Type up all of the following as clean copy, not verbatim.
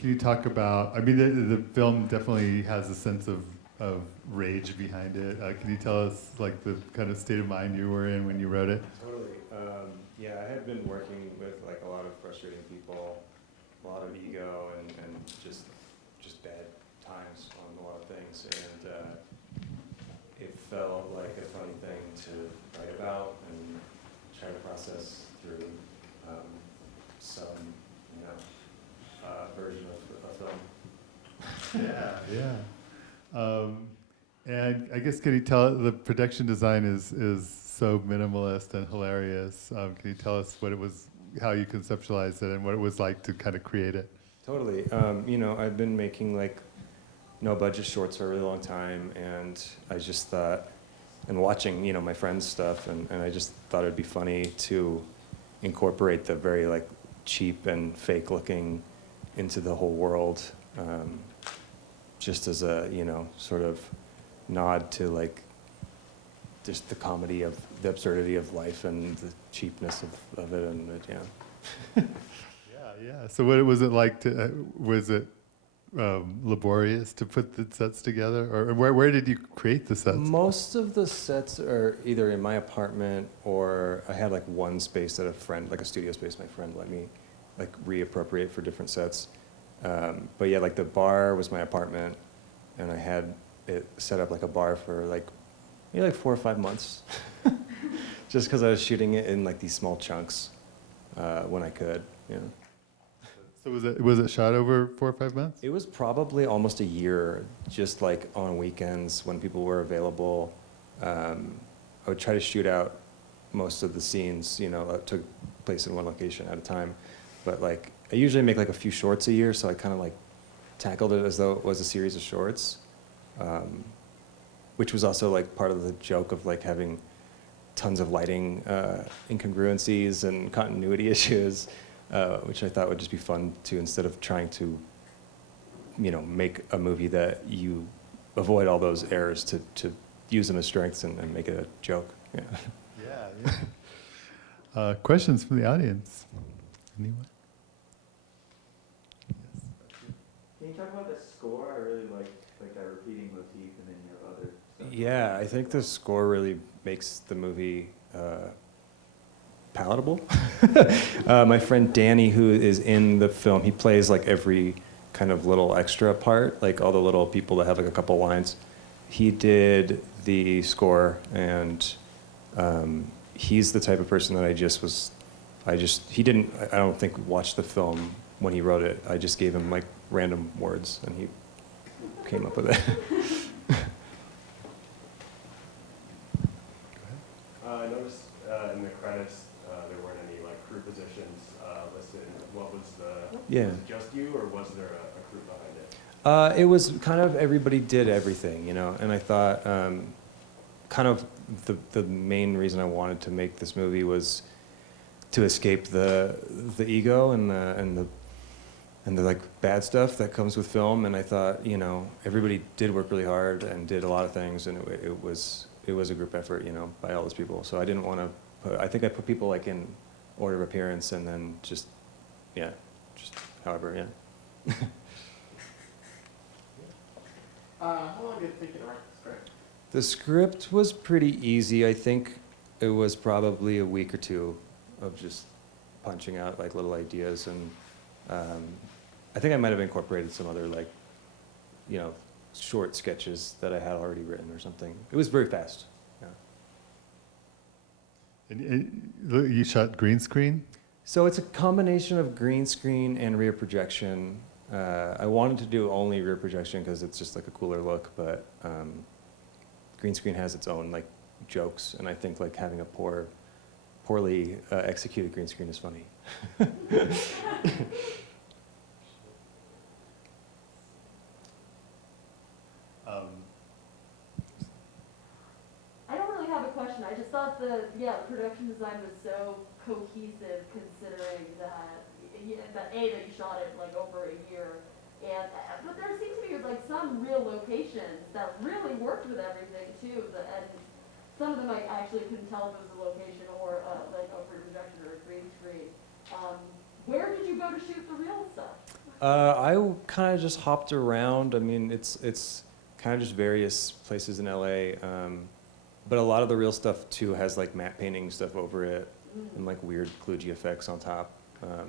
Can you talk about? I mean, the film definitely has a sense of rage behind it. Can you tell us like the kind of state of mind you were in when you wrote it? Totally. Yeah, I had been working with like a lot of frustrating people, a lot of ego, and just bad times on a lot of things, and it felt like a funny thing to write about and try to process through some, you know, version of film. Yeah, yeah. And I guess can you tell the production design is so minimalist and hilarious. Can you tell us what it was, how you conceptualized it, and what it was like to kind of create it? Totally. You know, I've been making like no budget shorts for a really long time, and I just thought, and watching, you know, my friends' stuff, and I just thought it'd be funny to incorporate the very like cheap and fake looking into the whole world, just as a, you know, sort of nod to like just the comedy of the absurdity of life and the cheapness of it, and yeah. Yeah, yeah. So what was it like to? Was it laborious to put the sets together, or where did you create the sets? Most of the sets are either in my apartment, or I had like one space that a friend, like a studio space my friend let me like reappropriate for different sets. But yeah, like the bar was my apartment, and I had it set up like a bar for like maybe like 4 or 5 months, just because I was shooting it in like these small chunks when I could, you know. So was it shot over 4 or 5 months? It was probably almost a year, just like on weekends when people were available. I would try to shoot out most of the scenes, you know, that took place in one location at a time. But like, I usually make like a few shorts a year, so I kind of like tackled it as though it was a series of shorts, which was also like part of the joke of like having tons of lighting incongruencies and continuity issues. Which I thought would just be fun to, instead of trying to, you know, make a movie that you avoid all those errors, to use them as strengths and make it a joke. Yeah. Yeah, yeah. Questions from the audience? Anyone? Yes. Can you talk about the score? I really like that repeating motif, and then you have other stuff. Yeah, I think the score really makes the movie palatable. My friend Danny, who is in the film, he plays like every kind of little extra part, like all the little people that have like a couple lines. He did the score, and he's the type of person that he didn't, I don't think, watch the film when he wrote it. I just gave him like random words, and he came up with it. I noticed in the credits there weren't any like crew positions listed. What was Yeah. Was it just you, or was there a crew behind it? It was kind of everybody did everything, you know. And I thought kind of the main reason I wanted to make this movie was to escape the ego and the like bad stuff that comes with film. And I thought, you know, everybody did work really hard and did a lot of things, and it was a group effort, you know, by all those people. So I didn't want to put, I think I put people like in order of appearance, and then just however, yeah. How long did it take you to write the script? The script was pretty easy. I think it was probably a week or two of just punching out like little ideas, and I think I might have incorporated some other like, you know, short sketches that I had already written or something. It was very fast. Yeah. And you shot green screen? So it's a combination of green screen and rear projection. I wanted to do only rear projection because it's just like a cooler look, but green screen has its own like jokes, and I think like having a poorly executed green screen is funny. I don't really have a question. I just thought the production design was so cohesive, considering that that you shot it like over a year, and but there seemed to be like some real locations that really worked with everything too. And some of them I actually couldn't tell if it was a location or like a projection or a green screen. Where did you go to shoot the real stuff? I kind of just hopped around. I mean, it's kind of just various places in LA, but a lot of the real stuff too has like matte painting stuff over it and like weird kludgy effects on top. But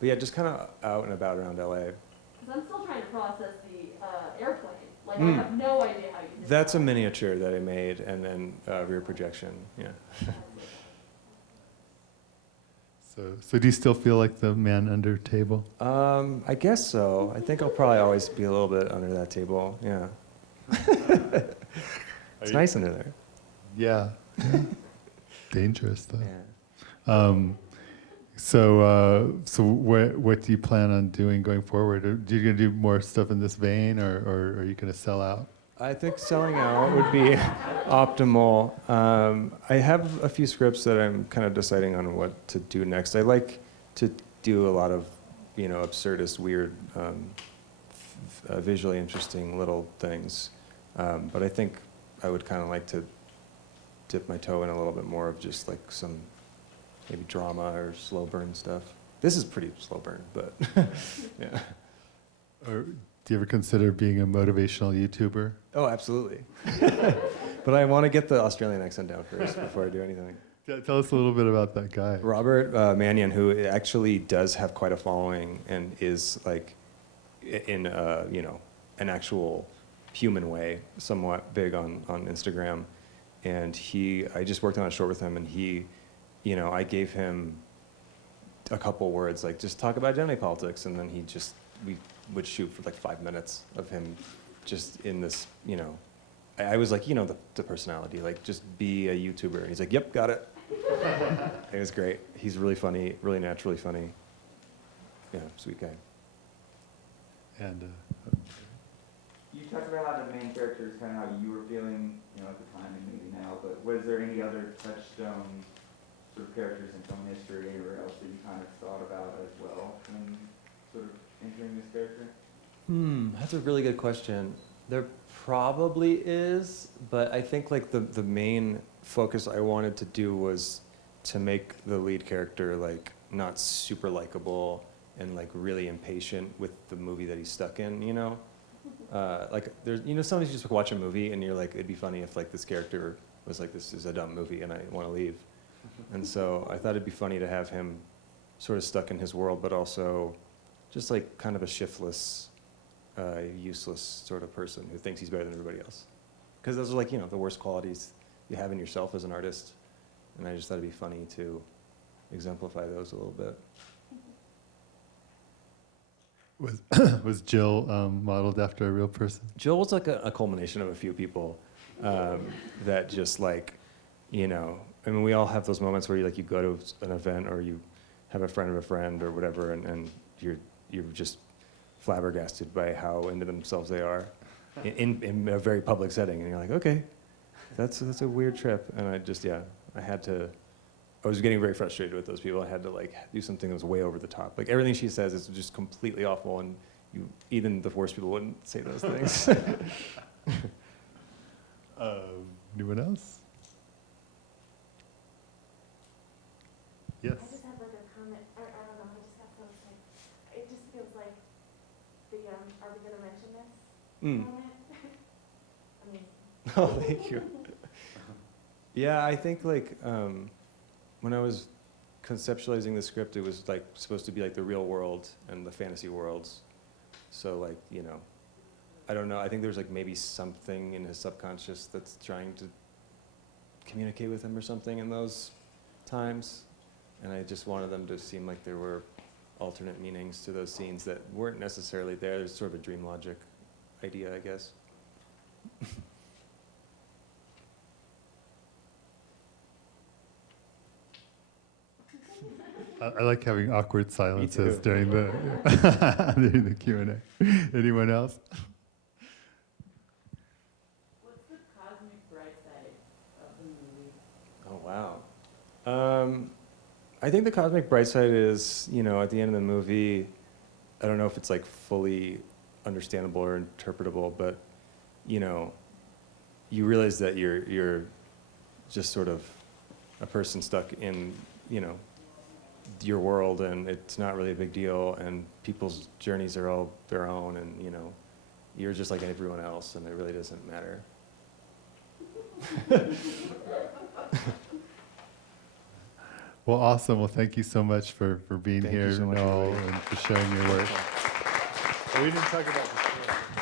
yeah, just kind of out and about around LA. Because I'm still trying to process the airplane. Like, I have no idea how you did That's that. a miniature that I made, and then rear projection. Yeah. So do you still feel like the man under table? I guess so. I think I'll probably always be a little bit under that table. Yeah. It's nice under there. Yeah. Dangerous though. Yeah. So what do you plan on doing going forward? Are you gonna do more stuff in this vein, or are you gonna sell out? I think selling out would be optimal. I have a few scripts that I'm kind of deciding on what to do next. I like to do a lot of, absurdist, weird, visually interesting little things. But I think I would kind of like to dip my toe in a little bit more of just like some maybe drama or slow burn stuff. This is pretty slow burn, but yeah. Or do you ever consider being a motivational YouTuber? Oh, absolutely. But I want to get the Australian accent down first before I do anything. Tell us a little bit about that guy. Robert Mannion, who actually does have quite a following and is like in an actual human way, somewhat big on Instagram. And I just worked on a short with him, and I gave him a couple words, like just talk about identity politics, and then we would shoot for like 5 minutes of him just in this, I was like, the personality, like just be a YouTuber. And he's like, yep, got it. It was great. He's really funny, really naturally funny. Yeah, sweet guy. And You talked about how the main character is kind of how you were feeling, at the time and maybe now, but was there any other touchstone sort of characters in film history or else that you kind of thought about as well when sort of entering this character? That's a really good question. There probably is, but I think like the main focus I wanted to do was to make the lead character like not super likable and like really impatient with the movie that he's stuck in, like there's, sometimes you just watch a movie and you're like, it'd be funny if like this character was like, this is a dumb movie and I want to leave. And so I thought it'd be funny to have him sort of stuck in his world, but also just like kind of a shiftless, useless sort of person who thinks he's better than everybody else. Because those are like, the worst qualities you have in yourself as an artist. And I just thought it'd be funny to exemplify those a little bit. was Jill modeled after a real person? Jill was like a culmination of a few people that just like, I mean, we all have those moments where you go to an event or you have a friend of a friend or whatever, and you're just flabbergasted by how into themselves they are in a very public setting, and you're like, okay, that's a weird trip, and I was getting very frustrated with those people. I had to like do something that was way over the top. Like everything she says is just completely awful, and even the worst people wouldn't say those things. Anyone else? Yes. I just had like a comment, I don't know, I just got so excited. It just feels like are we gonna mention this moment? I mean. Oh, thank you. Yeah, I think like when I was conceptualizing the script, it was like supposed to be like the real world and the fantasy worlds. So like, I don't know, I think there's like maybe something in his subconscious that's trying to communicate with him or something in those times. And I just wanted them to seem like there were alternate meanings to those scenes that weren't necessarily there. There's sort of a dream logic idea, I guess. I like having awkward silences too. during the during the Q&A. Anyone else? What's the cosmic bright side of the movie? Oh, wow. I think the cosmic bright side is, at the end of the movie, I don't know if it's like fully understandable or interpretable, but, you realize that you're just sort of a person stuck in, your world, and it's not really a big deal, and people's journeys are all their own, and you know, you're just like everyone else, and it really doesn't matter. Well, awesome. Well, thank you so much for being Thank you here, so much, Noel, everybody. and for sharing your work. We didn't talk about